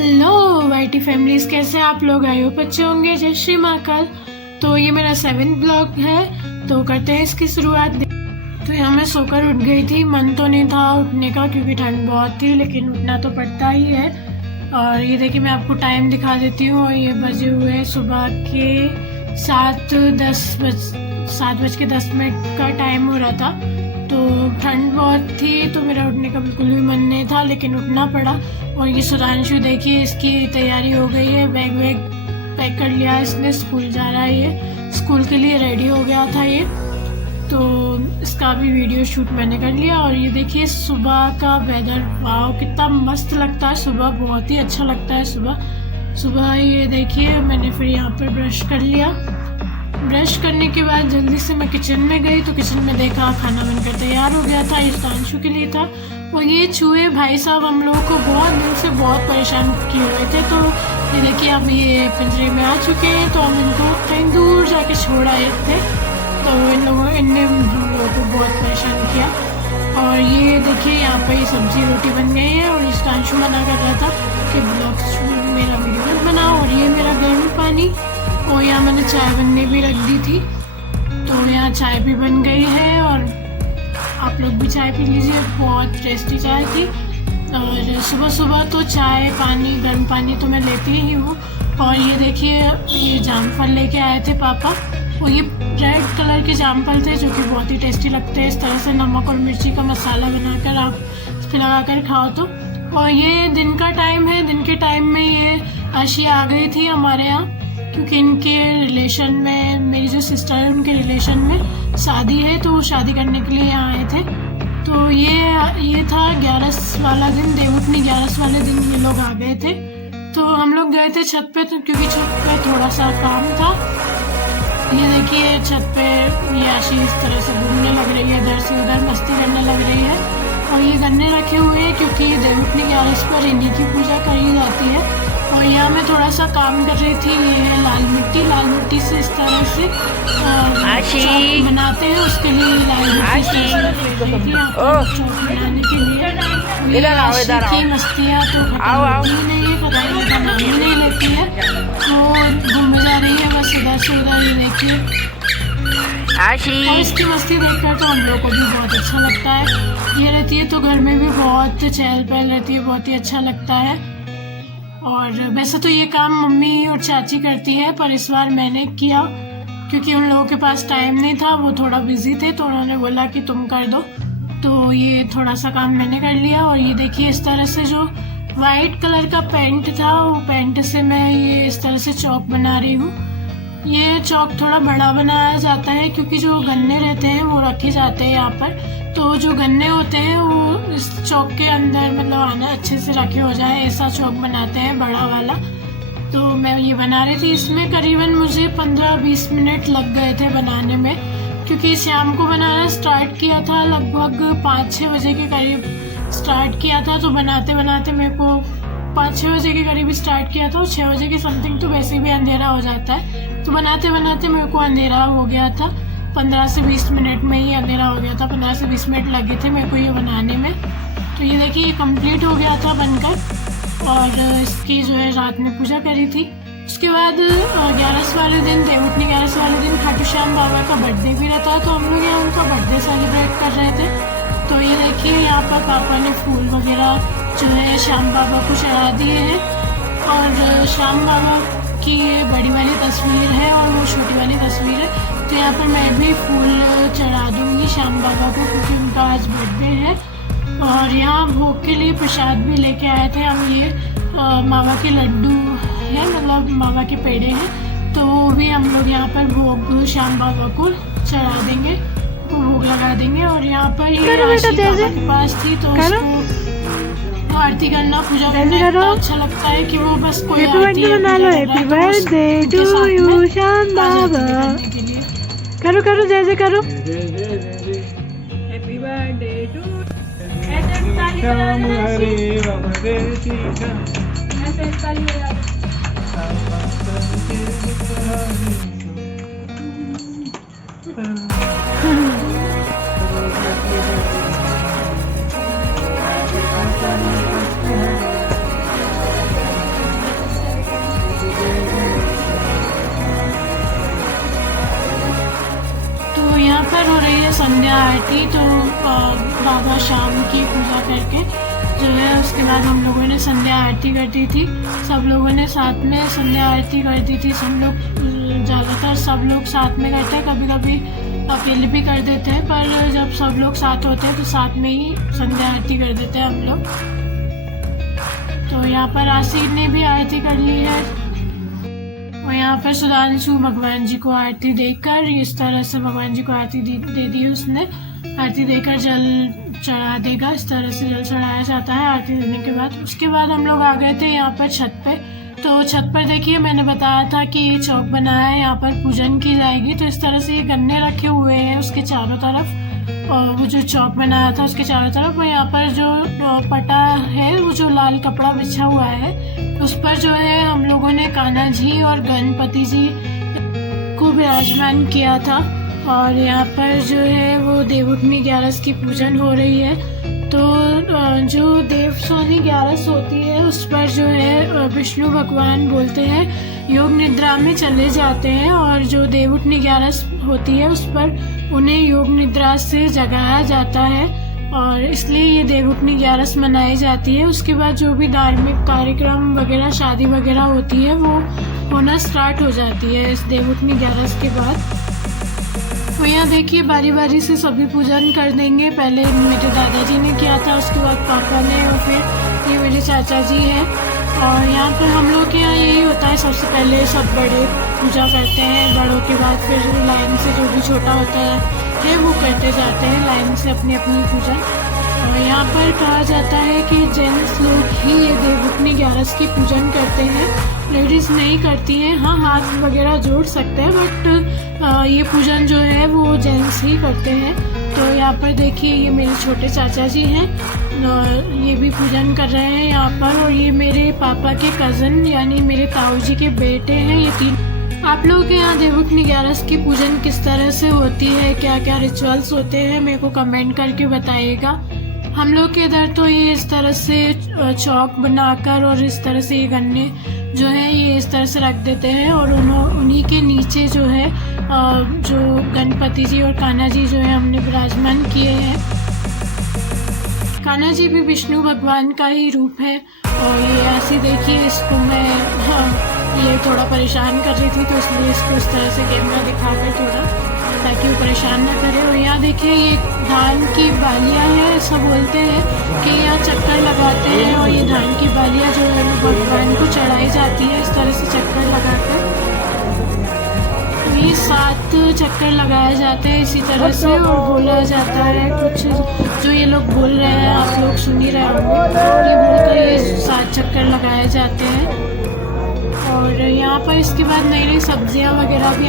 Hello YT families, कैसे आप लोग? आए हो बच्चे होंगे। जय श्री महाकाल। तो ये मेरा 7th ब्लॉग है, तो करते हैं इसकी शुरुआत। तो यहाँ मैं सोकर उठ गई थी। मन तो नहीं था उठने का क्योंकि ठंड बहुत थी, लेकिन उठना तो पड़ता ही है। और ये देखिए मैं आपको टाइम दिखा देती हूँ। और ये बजे हुए सुबह के 7:10 का टाइम हो रहा था। तो ठंड बहुत थी तो मेरा उठने का बिल्कुल भी मन नहीं था, लेकिन उठना पड़ा। और ये सुधांशु देखिए, इसकी तैयारी हो गई है। बैग पैक कर लिया इसने, स्कूल जा रहा है। ये स्कूल के लिए रेडी हो गया था ये। तो इसका भी वीडियो शूट मैंने कर लिया। और ये देखिए सुबह का वेदर, वाह कितना मस्त लगता है सुबह, बहुत ही अच्छा लगता है सुबह। ये देखिए मैंने फिर यहाँ पर ब्रश कर लिया। ब्रश करने के बाद जल्दी से मैं किचन में गई, तो किचन में देखा खाना बनकर तैयार हो गया था। ये सुधांशु के लिए था। और ये चूहे भाई साहब हम लोगों को बहुत दिन से बहुत परेशान किए हुए थे। तो ये देखिए अब ये पिंजरे में आ चुके हैं। तो हम इनको कहीं दूर जाके छोड़ आए थे। तो इनने हम लोगों को बहुत परेशान किया। और ये देखिए यहाँ पर ये सब्जी रोटी बन गई है। और सुधांशु मना कर रहा था कि ब्लॉग मेरा वीडियो बनाओ। और ये मेरा गर्म पानी, और यहाँ मैंने चाय बनने भी रख दी थी। तो यहाँ चाय भी बन गई है। और आप लोग भी चाय पी लीजिए, बहुत टेस्टी चाय थी। और सुबह सुबह तो चाय पानी, गर्म पानी तो मैं लेती ही हूँ। और ये देखिए ये जामफल लेके आए थे पापा। और ये रेड कलर के जामफल थे जो कि बहुत ही टेस्टी लगते हैं। इस तरह से नमक और मिर्ची का मसाला बनाकर आप इस पर लगा कर खाओ तो। और ये दिन का टाइम है। दिन के टाइम में ये आशिया आ गई थी हमारे यहाँ, क्योंकि इनके रिलेशन में, मेरी जो सिस्टर है उनके रिलेशन में शादी है। तो वो शादी करने के लिए यहाँ आए थे। तो ये था 11 वाला दिन, देवउठनी 11 वाले दिन ये लोग आ गए थे। तो हम लोग गए थे छत पे, तो क्योंकि छत पे थोड़ा सा काम था। ये देखिए छत पे ये आशी इस तरह से घूमने लग रही है, इधर से उधर मस्ती करने लग रही है। और ये गन्ने रखे हुए हैं क्योंकि देवउठनी 11 पर इन्हीं की पूजा करी जाती है। और यहाँ मैं थोड़ा सा काम कर रही थी। ये है लाल मिट्टी से इस तरह से चौक बनाते हैं, उसके लिए लाल मिट्टी चौक बनाने के लिए। इधर की मस्तियाँ तो खत्म नहीं है, पता नहीं का नाम ही नहीं लेती है। तो घूमे जा रही है बस इधर से उधर। ये देखिए और इसकी मस्ती देखकर तो हम लोग को भी बहुत अच्छा लगता है। ये रहती है तो घर में भी बहुत चहल पहल रहती है, बहुत ही अच्छा लगता है। और वैसे तो ये काम मम्मी और चाची करती है, पर इस बार मैंने किया क्योंकि उन लोगों के पास टाइम नहीं था, वो थोड़ा बिजी थे। तो उन्होंने बोला कि तुम कर दो, तो ये थोड़ा सा काम मैंने कर लिया। और ये देखिए इस तरह से जो वाइट कलर का पेंट था, वो पेंट से मैं ये इस तरह से चौक बना रही हूँ। ये चौक थोड़ा बड़ा बनाया जाता है क्योंकि जो गन्ने रहते हैं वो रखे जाते हैं यहाँ पर। तो जो गन्ने होते हैं वो इस चौक के अंदर मतलब आना अच्छे से रखे हो जाए, ऐसा चौक बनाते हैं बड़ा वाला। तो मैं ये बना रही थी। इसमें करीबन मुझे 15-20 मिनट लग गए थे बनाने में, क्योंकि शाम को बनाना स्टार्ट किया था, लगभग 5-6 बजे के करीब स्टार्ट किया था। तो बनाते बनाते मेरे को 5-6 बजे के करीब स्टार्ट किया था। और 6 बजे के समथिंग तो वैसे भी अंधेरा हो जाता है। तो बनाते बनाते मेरे को अंधेरा हो गया था। 15 से 20 मिनट में ही अंधेरा हो गया था। 15 से 20 मिनट लगे थे मेरे को ये बनाने में। तो ये देखिए ये कंप्लीट हो गया था बनकर। और इसकी जो है रात में पूजा करी थी। उसके बाद 11 वाले दिन, देवउठनी 11 वाले दिन खाटू श्याम बाबा का बर्थडे भी रहता है। तो हम लोग यहाँ उनका बर्थडे सेलिब्रेट कर रहे थे। तो ये देखिए यहाँ पर पापा ने फूल वगैरह जो है श्याम बाबा को चढ़ा दिए हैं। और श्याम बाबा की बड़ी वाली तस्वीर है और वो छोटी वाली तस्वीर है। तो यहाँ पर मैं भी फूल चढ़ा दूंगी श्याम बाबा को, क्योंकि उनका आज बर्थडे है। और यहाँ भोग के लिए प्रसाद भी लेके आए थे हम। ये मावा के लड्डू है, मतलब मावा के पेड़े हैं। तो वो भी हम लोग यहाँ पर भोग श्याम बाबा को चढ़ा देंगे, वो भोग लगा देंगे। और यहाँ पर ये राशि बाबा के पास थी, तो उसको आरती करना, पूजा करना इतना अच्छा लगता है कि वो बस कोई आरती बना लो। Happy birthday to you Shyam Baba. करो करो जैसे करो। हैप्पी बर्थडे टू श्याम हरे राधे श्याम। आरती, तो बाबा शाम की पूजा करके जो है उसके बाद हम लोगों ने संध्या आरती कर दी थी। सब लोगों ने साथ में संध्या आरती कर दी थी। सब लोग ज़्यादातर सब लोग साथ में करते हैं, कभी कभी अकेले भी कर देते हैं, पर जब सब लोग साथ होते हैं तो साथ में ही संध्या आरती कर देते हैं हम लोग। तो यहाँ पर आशीष ने भी आरती कर ली है और यहाँ पर सुधांशु भगवान जी को आरती देकर इस तरह से भगवान जी को आरती दे दी उसने। आरती देकर जल चढ़ा देगा, इस तरह से जल चढ़ाया जाता है आरती देने के बाद। उसके बाद हम लोग आ गए थे यहाँ पर छत पे। तो छत पर देखिए मैंने बताया था कि ये चौक बनाया है, यहाँ पर पूजन की जाएगी। तो इस तरह से ये गन्ने रखे हुए हैं उसके चारों तरफ, और वो जो चौक बनाया था उसके चारों तरफ। और यहाँ पर जो पटा है, वो जो लाल कपड़ा बिछा हुआ है, उस पर जो है हम लोगों ने कान्हा जी और गणपति जी को विराजमान किया था। और यहाँ पर जो है वो देवउठनी ग्यारस की पूजन हो रही है। तो जो देवसोनी ग्यारस होती है उस पर जो है विष्णु भगवान बोलते हैं योग निद्रा में चले जाते हैं, और जो देवउठनी ग्यारस होती है उस पर उन्हें योग निद्रा से जगाया जाता है, और इसलिए ये देवउठनी ग्यारस मनाई जाती है। उसके बाद जो भी धार्मिक कार्यक्रम वगैरह, शादी वगैरह होती है, वो होना स्टार्ट हो जाती है इस देवउठनी ग्यारस के बाद। तो यहाँ देखिए बारी बारी से सभी पूजन कर देंगे। पहले मेरे दादाजी ने किया था, उसके बाद पापा ने, और फिर ये मेरे चाचा जी हैं। और यहाँ पर हम लोग के यहाँ यही होता है, सबसे पहले सब बड़े पूजा करते हैं, बड़ों के बाद फिर लाइन से जो भी छोटा होता है वो करते जाते हैं लाइन से अपनी अपनी पूजा। और यहाँ पर कहा जाता है कि जेंट्स लोग ही ये देवउठनी ग्यारस की पूजन करते हैं, लेडीज़ नहीं करती हैं। हाँ, हाथ वगैरह जोड़ सकते हैं, बट ये पूजन जो है वो जेंट्स ही करते हैं। तो यहाँ पर देखिए ये मेरे छोटे चाचा जी हैं, ये भी पूजन कर रहे हैं यहाँ पर। और ये मेरे पापा के कज़न यानी मेरे ताऊ जी के बेटे हैं, ये 3। आप लोगों के यहाँ देवउठनी ग्यारस की पूजन किस तरह से होती है, क्या क्या रिचुअल्स होते हैं, मेरे को कमेंट करके बताइएगा। हम लोग के इधर तो ये इस तरह से चौक बनाकर और इस तरह से ये गन्ने जो है ये इस तरह से रख देते हैं, और उन्हीं के नीचे जो है जो गणपति जी और कान्हा जी जो है हमने विराजमान किए हैं। कान्हा जी भी विष्णु भगवान का ही रूप है। और ये ऐसे देखिए, इसको मैं ये थोड़ा परेशान कर रही थी, तो इसलिए इसको इस तरह से कैमरा दिखाकर थोड़ा, ताकि वो परेशान ना करे। और यहाँ देखिए ये धान की बालियाँ हैं, ऐसा बोलते हैं कि यहाँ चक्कर लगाते हैं, और ये धान की बालियाँ जो है वो भगवान को चढ़ाई जाती है इस तरह से चक्कर लगाकर। ये 7 चक्कर लगाए जाते हैं इसी तरह से, और बोला जाता है कुछ जो ये लोग बोल रहे हैं, आप लोग सुन ही रहे होंगे। ये बोलकर ये 7 चक्कर लगाए जाते हैं। और यहाँ पर इसके बाद नई नई सब्जियाँ वगैरह भी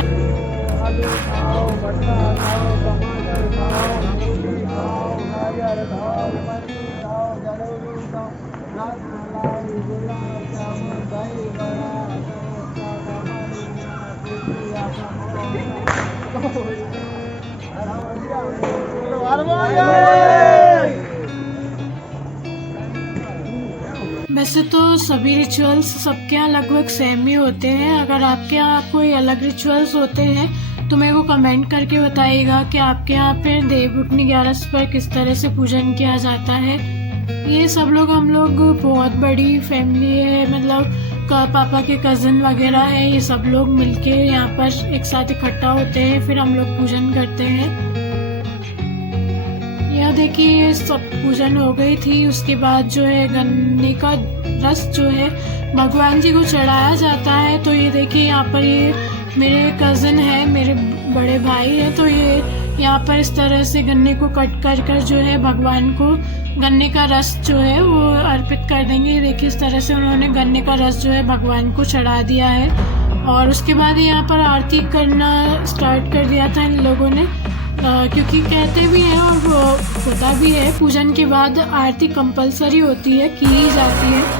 वैसे तो सभी रिचुअल्स सबके यहाँ लगभग सेम ही होते हैं। अगर आपके यहाँ कोई अलग रिचुअल्स होते हैं तो मेरे को कमेंट करके बताइएगा कि आपके यहाँ पे देवउठनी ग्यारस पर किस तरह से पूजन किया जाता है। ये सब लोग, हम लोग बहुत बड़ी फैमिली है, मतलब पापा के कज़न वगैरह है, ये सब लोग मिलके यहाँ पर एक साथ इकट्ठा होते हैं, फिर हम लोग पूजन करते हैं। यह देखिए ये सब पूजन हो गई थी। उसके बाद जो है गन्ने का रस जो है भगवान जी को चढ़ाया जाता है। तो ये देखिए यहाँ पर ये मेरे कज़न है, मेरे बड़े भाई है, तो ये यहाँ पर इस तरह से गन्ने को कट कर जो है भगवान को गन्ने का रस जो है वो अर्पित कर देंगे। देखिए इस तरह से उन्होंने गन्ने का रस जो है भगवान को चढ़ा दिया है। और उसके बाद यहाँ पर आरती करना स्टार्ट कर दिया था इन लोगों ने, क्योंकि कहते भी हैं और वो होता भी है, पूजन के बाद आरती कंपलसरी होती है, की ही जाती है।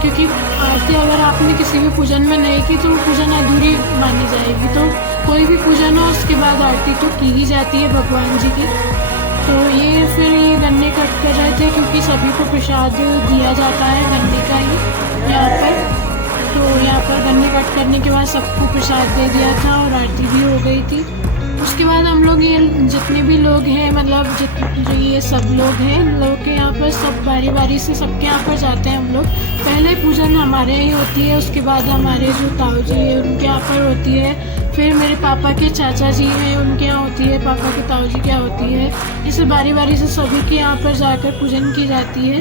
क्योंकि आरती अगर आपने किसी भी पूजन में नहीं की तो वो पूजन अधूरी मानी जाएगी। तो कोई भी पूजन हो उसके बाद आरती तो की ही जाती है भगवान जी की। तो ये फिर ये गन्ने कट कर रहे थे, क्योंकि सभी को प्रसाद दिया जाता है गन्ने का ही यहाँ पर। तो यहाँ पर गन्ने कट करने के बाद सबको प्रसाद दे दिया था और आरती भी हो गई थी। उसके बाद हम लोग ये जितने भी लोग हैं मतलब जो ये सब लोग हैं लोग के यहाँ पर सब बारी बारी से सबके यहाँ पर जाते हैं हम लोग। पहले पूजन हमारे यहाँ होती है, उसके बाद हमारे जो ताऊ जी है उनके यहाँ पर होती है, फिर मेरे पापा के चाचा जी हैं उनके यहाँ होती है, पापा के ताऊ जी के यहाँ होती है। इसे बारी बारी से सभी के यहाँ पर जाकर पूजन की जाती है।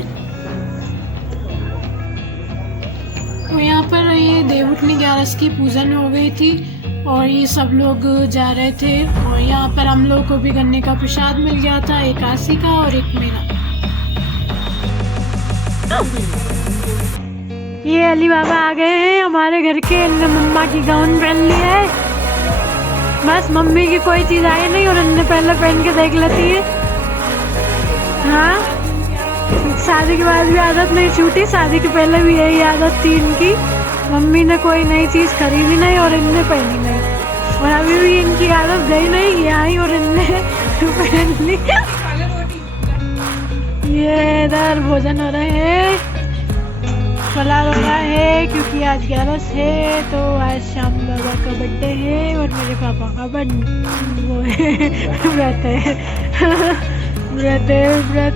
तो यहाँ पर ये देवउठनी 11 की पूजन हो गई थी और ये सब लोग जा रहे थे और यहाँ पर हम लोग को भी गन्ने का प्रसाद मिल गया था, एक आसी का और एक मेरा। ये अली बाबा आ गए हैं हमारे घर के। इनने मम्मा की गाउन पहन ली है, बस मम्मी की कोई चीज आई नहीं और इनने पहले पहन के देख लेती है। हाँ, शादी के बाद भी आदत नहीं छूटी, शादी के पहले भी यही आदत थी इनकी। मम्मी ने कोई नई चीज खरीदी नहीं और इनने पहनी नहीं, और अभी भी इनकी आदत गई नहीं, ये आई और इनने पहन ली। ये इधर भोजन हो रहे हैं, फलार हो रहा है क्योंकि आज 11 है, तो आज शाम बाबा का बर्थडे है और मेरे पापा का वो है व्रत है व्रत है व्रत।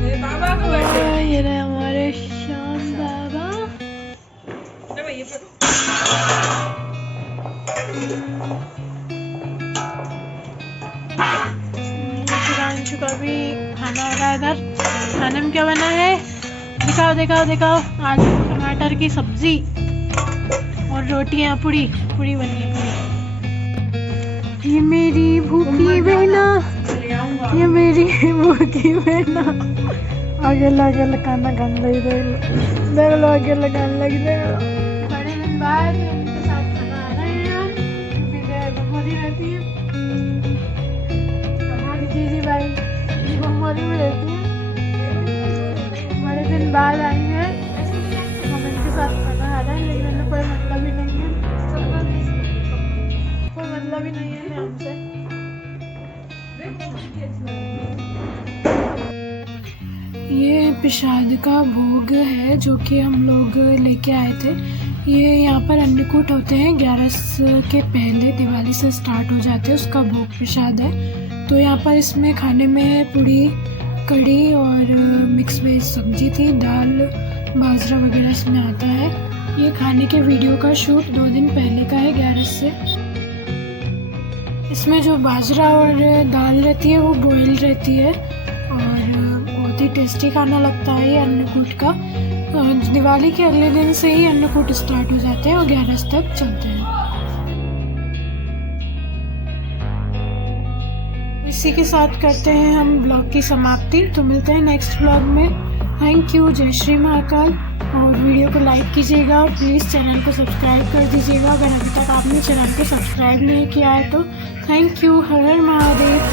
ये रहे हमारे श्याम बाबा। शिवांशु का भी खाना हो रहा है इधर। खाने में क्या बना है दिखाओ दिखाओ दिखाओ। आलू टमाटर की सब्जी और रोटियां, पूड़ी बनी है। ये मेरी भूखी बहना, ये मेरी भूखी बहना अकेला खाना खाने लगी। देख लो अकेला खाने लगी। देख लो बड़े दिन बाद उनके साथ खाना आ रहे हैं हम, क्योंकि बमोरी रहती है हमारी जीजी भाई, बमोरी में रहती है। बड़े दिन बाद आई है, हम इनके साथ खाना आ रहे हैं, लेकिन इन्हें कोई मतलब ही नहीं है, कोई मतलब ही नहीं है हमसे। ये प्रसाद का भोग है जो कि हम लोग लेके आए थे। ये यहाँ पर अन्नकूट होते हैं, 11 के पहले दिवाली से स्टार्ट हो जाते हैं, उसका भोग प्रसाद है। तो यहाँ पर इसमें खाने में पूड़ी, कढ़ी और मिक्स वेज सब्जी थी, दाल, बाजरा वगैरह इसमें आता है। ये खाने के वीडियो का शूट 2 दिन पहले का है, 11 से। इसमें जो बाजरा और दाल रहती है वो बॉयल रहती है और बहुत ही टेस्टी खाना लगता है ये अन्नकूट का। दिवाली के अगले दिन से ही अन्नकूट स्टार्ट हो जाते हैं और 11 तक चलते हैं। इसी के साथ करते हैं हम ब्लॉग की समाप्ति। तो मिलते हैं नेक्स्ट ब्लॉग में। थैंक यू, जय श्री महाकाल। और वीडियो को लाइक कीजिएगा और प्लीज़ चैनल को सब्सक्राइब कर दीजिएगा अगर अभी तक आपने चैनल को सब्सक्राइब नहीं किया है तो। Thank you, her her Mahadev.